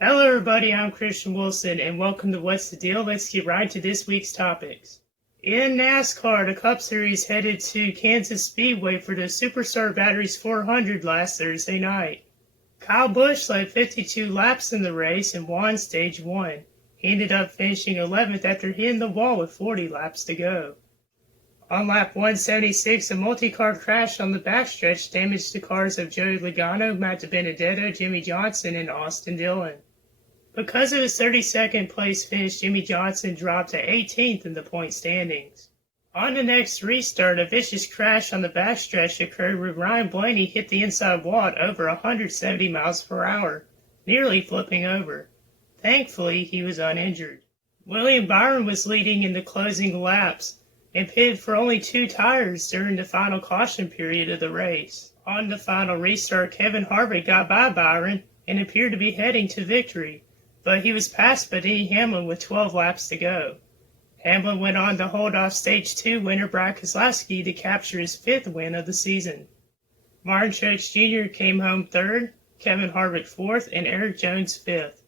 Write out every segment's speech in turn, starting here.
Hello everybody, I'm Christian Wilson and welcome to What's the Deal? Let's get right to this week's topics. In NASCAR, the Cup Series headed to Kansas Speedway for the Superstar Batteries 400 last Thursday night. Kyle Busch led 52 laps in the race and won Stage 1. He ended up finishing 11th after hitting the wall with 40 laps to go. On lap 176, a multi-car crash on the backstretch damaged the cars of Joey Logano, Matt DiBenedetto, Jimmy Johnson, and Austin Dillon. Because of his 32nd place finish, Jimmy Johnson dropped to 18th in the point standings. On the next restart, a vicious crash on the backstretch occurred where Ryan Blaney hit the inside wall at over 170 miles per hour, nearly flipping over. Thankfully, he was uninjured. William Byron was leading in the closing laps and pitted for only 2 tires during the final caution period of the race. On the final restart, Kevin Harvick got by Byron and appeared to be heading to victory, but he was passed by Denny Hamlin with 12 laps to go. Hamlin went on to hold off Stage 2 winner Brad Keselowski to capture his 5th win of the season. Martin Truex Jr. came home 3rd, Kevin Harvick 4th, and Eric Jones 5th.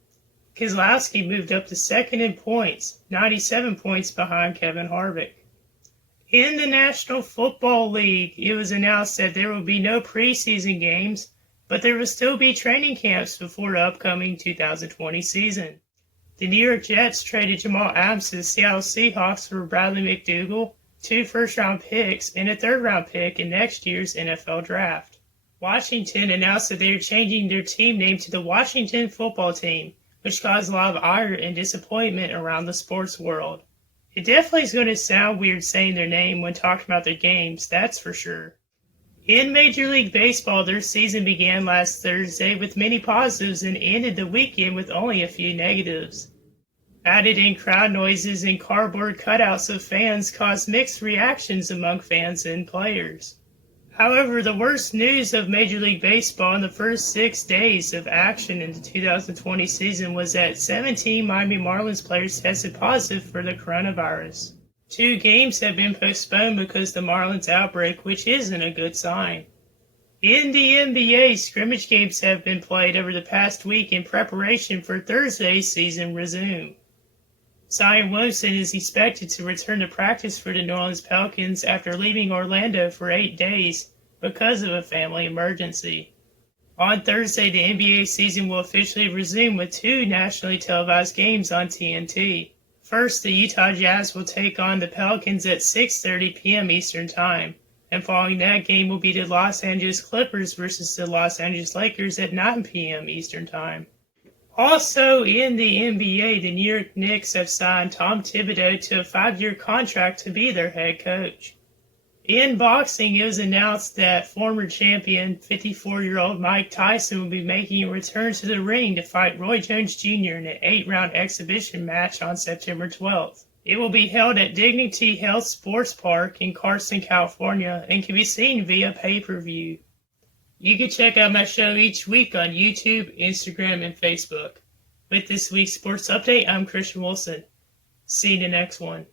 Keselowski moved up to 2nd in points, 97 points behind Kevin Harvick. In the National Football League, it was announced that there will be no preseason games, but there will still be training camps before the upcoming 2020 season. The New York Jets traded Jamal Adams to the Seattle Seahawks for Bradley McDougall, 2 first-round picks, and a 3rd-round pick in next year's NFL Draft. Washington announced that they are changing their team name to the Washington Football Team, which caused a lot of ire and disappointment around the sports world. It definitely is going to sound weird saying their name when talking about their games, that's for sure. In Major League Baseball, their season began last Thursday with many positives and ended the weekend with only a few negatives. Added in crowd noises and cardboard cutouts of fans caused mixed reactions among fans and players. However, the worst news of Major League Baseball in the first 6 days of action in the 2020 season was that 17 Miami Marlins players tested positive for the coronavirus. 2 games have been postponed because of the Marlins outbreak, which isn't a good sign. In the NBA, scrimmage games have been played over the past week in preparation for Thursday's season resume. Zion Williamson is expected to return to practice for the New Orleans Pelicans after leaving Orlando for 8 days because of a family emergency. On Thursday, the NBA season will officially resume with 2 nationally televised games on TNT. First, the Utah Jazz will take on the Pelicans at 6:30 p.m. Eastern Time, and following that game will be the Los Angeles Clippers versus the Los Angeles Lakers at 9 p.m. Eastern Time. Also in the NBA, the New York Knicks have signed Tom Thibodeau to a 5-year contract to be their head coach. In boxing, it was announced that former champion 54-year-old Mike Tyson will be making a return to the ring to fight Roy Jones Jr. in an 8-round exhibition match on September 12th. It will be held at Dignity Health Sports Park in Carson, California, and can be seen via pay-per-view. You can check out my show each week on YouTube, Instagram, and Facebook. With this week's sports update, I'm Christian Wilson. See you in the next one.